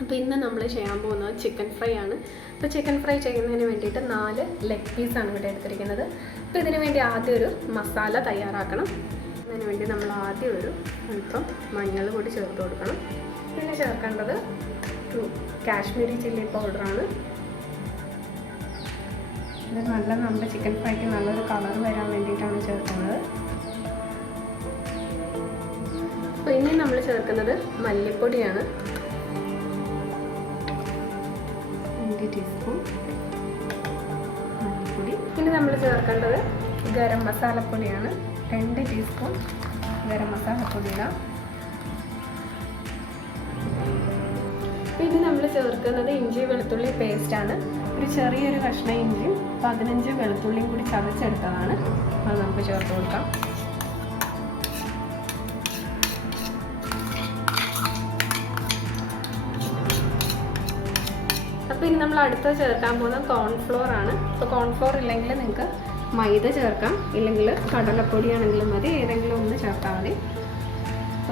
അപ്പോൾ ഇന്ന് നമ്മൾ ചെയ്യാൻ പോകുന്നത് ചിക്കൻ ഫ്രൈ ആണ്. അപ്പോൾ ചിക്കൻ ഫ്രൈ ചെയ്യുന്നതിന് വേണ്ടിയിട്ട് 4 ലെഗ് പീസാണ് ഇവിടെ എടുത്തിരിക്കുന്നത്. അപ്പോൾ ഇതിന് വേണ്ടി ആദ്യം ഒരു മസാല തയ്യാറാക്കണം. അതിന് വേണ്ടി നമ്മൾ ആദ്യം ഒരു അല്പം മഞ്ഞൾ പൊടി ചേർത്ത് കൊടുക്കണം. പിന്നെ ചേർക്കേണ്ടത് കാശ്മീരി ചില്ലി പൗഡറാണ്. ഇത് നമ്മുടെ ചിക്കൻ ഫ്രൈക്ക് നല്ലൊരു കളർ വരാൻ വേണ്ടിയിട്ടാണ് ചേർക്കുന്നത്. അപ്പോൾ ഇനി നമ്മൾ ചേർക്കുന്നത് മല്ലിപ്പൊടിയാണ്, 1 ടീസ്പൂൺ മല്ലിപ്പൊടി. ഇനി നമ്മൾ ചേർക്കേണ്ടത് ഗരം മസാലപ്പൊടിയാണ്, 2 ടീസ്പൂൺ ഗരം മസാലപ്പൊടി ഇടാം. ഇനി നമ്മൾ ചേർക്കുന്നത് ഇഞ്ചി വെളുത്തുള്ളി പേസ്റ്റാണ്. ഒരു ചെറിയൊരു കഷ്ണം ഇഞ്ചിയും 15 വെളുത്തുള്ളിയും കൂടി ചതച്ചെടുത്തതാണ്. അത് നമുക്ക് ചേർത്ത് കൊടുക്കാം. അപ്പോൾ ഇനി നമ്മൾ അടുത്ത ചേർക്കാൻ പോകുന്നത് കോൺഫ്ലോർ ആണ്. അപ്പോൾ കോൺഫ്ലോർ ഇല്ലെങ്കിൽ നിങ്ങൾക്ക് മൈദ ചേർക്കാം, ഇല്ലെങ്കിൽ കടലപ്പൊടിയാണെങ്കിലും മതി, ഏതെങ്കിലും ഒന്ന് ചേർത്താൽ മതി.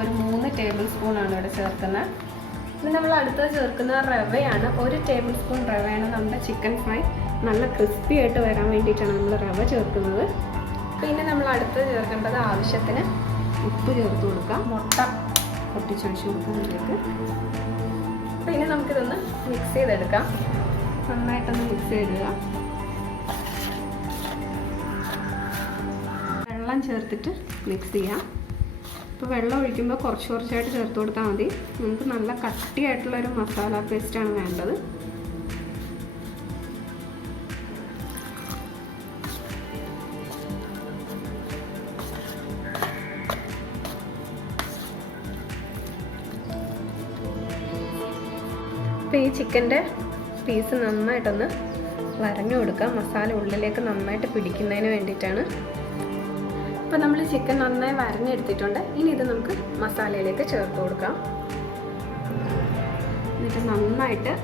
ഒരു 3 ടേബിൾ സ്പൂണാണ് ഇവിടെ ചേർക്കുന്നത്. ഇനി നമ്മൾ അടുത്ത ചേർക്കുന്ന റവയാണ്, 1 ടേബിൾ സ്പൂൺ റവയാണ്. നമ്മുടെ ചിക്കൻ ഫ്രൈ നല്ല ക്രിസ്പി ആയിട്ട് വരാൻ വേണ്ടിയിട്ടാണ് നമ്മൾ റവ ചേർക്കുന്നത്. പിന്നെ നമ്മൾ അടുത്ത് ചേർക്കേണ്ടത് ആവശ്യത്തിന് ഉപ്പ് ചേർത്ത് കൊടുക്കാം, മുട്ട പൊട്ടിച്ചൊഴിച്ച് കൊടുക്കാം ഇതിലേക്ക്. പിന്നെ നമുക്കിതൊന്ന് മിക്സ് ചെയ്തെടുക്കാം, നന്നായിട്ടൊന്ന് മിക്സ് ചെയ്തിടുക. വെള്ളം ചേർത്തിട്ട് മിക്സ് ചെയ്യാം. ഇപ്പോൾ വെള്ളം ഒഴിക്കുമ്പോൾ കുറച്ച് കുറച്ചായിട്ട് ചേർത്ത് കൊടുത്താൽ മതി. നമുക്ക് നല്ല കട്ടിയായിട്ടുള്ളൊരു മസാല പേസ്റ്റാണ് വേണ്ടത്. അപ്പോൾ ഈ ചിക്കൻ്റെ പീസ് നന്നായിട്ടൊന്ന് വരഞ്ഞു കൊടുക്കാം, മസാല ഉള്ളിലേക്ക് നന്നായിട്ട് പിടിക്കുന്നതിന് വേണ്ടിയിട്ടാണ്. അപ്പോൾ നമ്മൾ ചിക്കൻ നന്നായി വരഞ്ഞെടുത്തിട്ടുണ്ട്. ഇനി ഇത് നമുക്ക് മസാലയിലേക്ക് ചേർത്ത് കൊടുക്കാം. എന്നിട്ട് നന്നായിട്ട്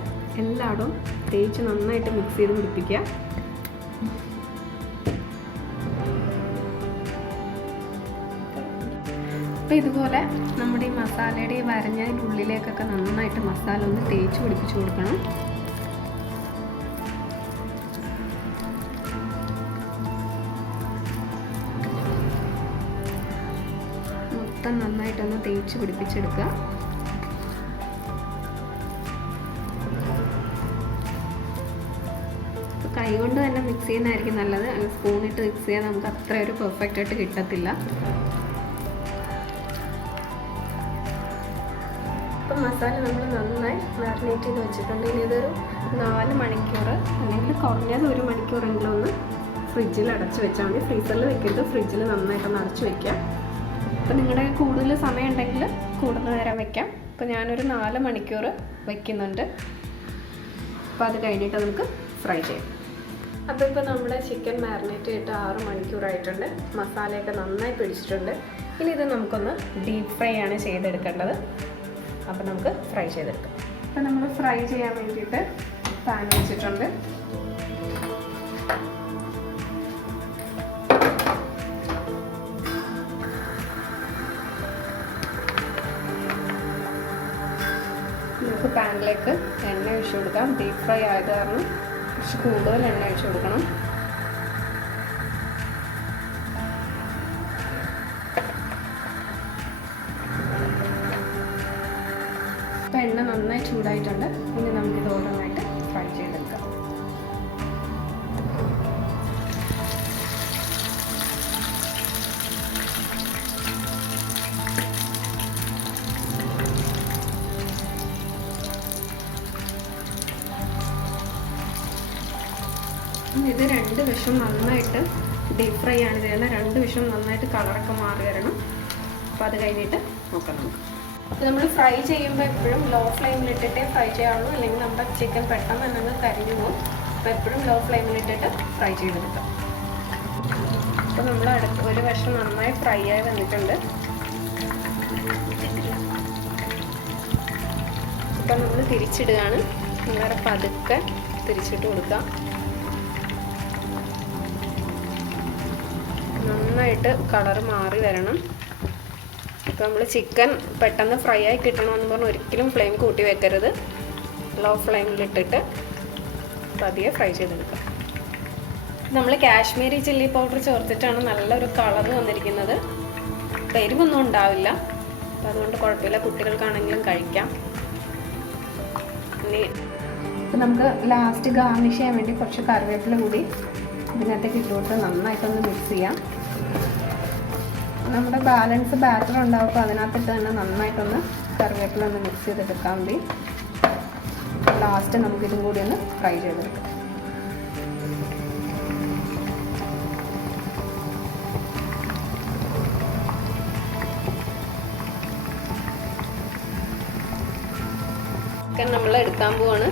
എല്ലായിടും തേച്ച് നന്നായിട്ട് മിക്സ് ചെയ്ത് പിടിപ്പിക്കുക. അപ്പോൾ ഇതുപോലെ നമ്മുടെ ഈ മസാലയുടെ ഈ വരഞ്ഞതിൻ്റെ ഉള്ളിലേക്കൊക്കെ നന്നായിട്ട് മസാല ഒന്ന് തേച്ച് പിടിപ്പിച്ച് കൊടുക്കണം. മൊത്തം നന്നായിട്ടൊന്ന് തേച്ച് പിടിപ്പിച്ചെടുക്കുക. കൈ കൊണ്ട് തന്നെ മിക്സ് ചെയ്യുന്നതായിരിക്കും നല്ലത്. സ്പൂണിട്ട് മിക്സ് ചെയ്യാൻ നമുക്ക് അത്ര ഒരു പെർഫെക്റ്റ് ആയിട്ട് കിട്ടത്തില്ല. അപ്പം മസാല നമ്മൾ നന്നായി മാരിനേറ്റ് ചെയ്ത് വെച്ചിട്ടുണ്ട്. ഇനി ഇതൊരു 4 മണിക്കൂർ അല്ലെങ്കിൽ കുറഞ്ഞത് 1 മണിക്കൂറെങ്കിലും ഒന്ന് ഫ്രിഡ്ജിൽ അടച്ച് വെച്ചാൽ മതി. ഫ്രീസറിൽ വെക്കരുത്, ഫ്രിഡ്ജിൽ നന്നായിട്ടൊന്ന് അടച്ച് വയ്ക്കാം. അപ്പോൾ നിങ്ങളുടെ കൂടുതൽ സമയം ഉണ്ടെങ്കിൽ കൂടുതൽ നേരം വയ്ക്കാം. അപ്പോൾ ഞാനൊരു 4 മണിക്കൂർ വയ്ക്കുന്നുണ്ട്. അപ്പോൾ അത് കഴിഞ്ഞിട്ട് നമുക്ക് ഫ്രൈ ചെയ്യാം. അപ്പോൾ ഇപ്പോൾ നമ്മുടെ ചിക്കൻ മാരിനേറ്റ് ചെയ്തിട്ട് 6 മണിക്കൂറായിട്ടുണ്ട്. മസാലയൊക്കെ നന്നായി പിടിച്ചിട്ടുണ്ട്. ഇനി ഇത് നമുക്കൊന്ന് ഡീപ്പ് ഫ്രൈ ആണ് ചെയ്തെടുക്കേണ്ടത്. അപ്പോൾ നമുക്ക് ഫ്രൈ ചെയ്തെടുക്കാം. അപ്പോൾ നമ്മൾ ഫ്രൈ ചെയ്യാൻ വേണ്ടിയിട്ട് പാൻ വെച്ചിട്ടുണ്ട്. നമുക്ക് പാനിലേക്ക് എണ്ണ ഒഴിച്ച് കൊടുക്കാം. ഡീപ്പ് ഫ്രൈ ആയത് കാരണം കുറച്ച് കൂടുതൽ എണ്ണ ഒഴിച്ച് കൊടുക്കണം. അപ്പോൾ എണ്ണ നന്നായി ചൂടായിട്ടുണ്ട്. ഇനി നമുക്കിത് ഓരോന്നായിട്ട് ഫ്രൈ ചെയ്തെടുക്കാം. ഇത് 2 വശം നന്നായിട്ട് ഡീപ്പ് ഫ്രൈ ആണ് ചെയ്യുന്നത്. 2 വശം നന്നായിട്ട് കളറൊക്കെ മാറി വരണം. അപ്പോൾ അത് കഴിഞ്ഞിട്ട് നോക്കാം നമുക്ക്. അപ്പോൾ നമ്മൾ ഫ്രൈ ചെയ്യുമ്പോൾ എപ്പോഴും ലോ ഫ്ലെയിമിലിട്ടിട്ടേ ഫ്രൈ ചെയ്യാവുള്ളൂ, അല്ലെങ്കിൽ നമ്മുടെ ചിക്കൻ പെട്ടെന്ന് തന്നെ കരിഞ്ഞു പോകും. അപ്പോൾ എപ്പോഴും ലോ ഫ്ലെയിമിലിട്ടിട്ട് ഫ്രൈ ചെയ്തെടുക്കാം. അപ്പോൾ നമ്മൾ ഒരു വശം നന്നായി ഫ്രൈ ആയി വന്നിട്ടുണ്ട്. അപ്പോൾ നമ്മൾ തിരിച്ചിടുകയാണ്. വളരെ പതുക്കെ തിരിച്ചിട്ട് കൊടുക്കാം. നന്നായിട്ട് കളർ മാറി വരണം. അപ്പോൾ നമ്മൾ ചിക്കൻ പെട്ടെന്ന് ഫ്രൈ ആയി കിട്ടണമെന്ന് പറഞ്ഞ് ഒരിക്കലും ഫ്ലെയിം കൂട്ടി വെക്കരുത്. ലോ ഫ്ലെയിമിലിട്ടിട്ട് പതിയെ ഫ്രൈ ചെയ്തെടുക്കുക. നമ്മൾ കാശ്മീരി ചില്ലി പൗഡർ ചേർത്തിട്ടാണ് നല്ലൊരു കളർ വന്നിരിക്കുന്നത്. എരിവൊന്നും ഉണ്ടാവില്ല, അപ്പം അതുകൊണ്ട് കുഴപ്പമില്ല, കുട്ടികൾക്കാണെങ്കിലും കഴിക്കാം. ഇനി നമുക്ക് ലാസ്റ്റ് ഗാർണിഷ് ചെയ്യാൻ വേണ്ടി കുറച്ച് കറിവേപ്പില കൂടി ഇതിനകത്തേക്ക് ഇട്ടുകൊടുത്ത് നന്നായിട്ടൊന്ന് മിക്സ് ചെയ്യാം. നമ്മുടെ ബാലൻസ് ബാറ്റർ ഉണ്ടാവും, അതിനകത്തിട്ട് തന്നെ നന്നായിട്ടൊന്ന് കറിവേപ്പില ഒന്ന് മിക്സ് ചെയ്തെടുക്കാൻ മതി. ലാസ്റ്റ് നമുക്കിതും കൂടി ഒന്ന് ഫ്രൈ ചെയ്തെടുക്കാം. ചിക്കൻ നമ്മൾ എടുക്കാൻ പോവാണ്.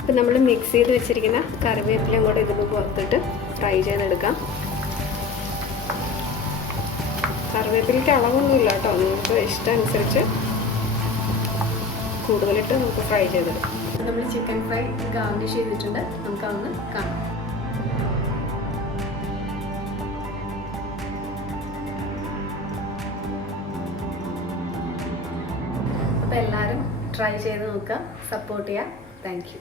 ഇപ്പം നമ്മൾ മിക്സ് ചെയ്ത് വെച്ചിരിക്കുന്ന കറിവേപ്പിലയും കൂടെ ഇതിന് പുറത്തിട്ട് ഫ്രൈ ചെയ്തെടുക്കാം. കറിവേപ്പിലയ്ക്ക് അളവൊന്നുമില്ല കേട്ടോ, നിങ്ങൾക്ക് ഇഷ്ടം അനുസരിച്ച് കൂടുതലിട്ട് നമുക്ക് ഫ്രൈ ചെയ്തെടുക്കാം. നമ്മൾ ചിക്കൻ ഫ്രൈ ഗാർണിഷ് ചെയ്തിട്ടുണ്ട്, നമുക്കതൊന്ന് കാണാം. അപ്പോൾ എല്ലാവരും ട്രൈ ചെയ്ത് നോക്കുക, സപ്പോർട്ട് ചെയ്യുക. Thank you.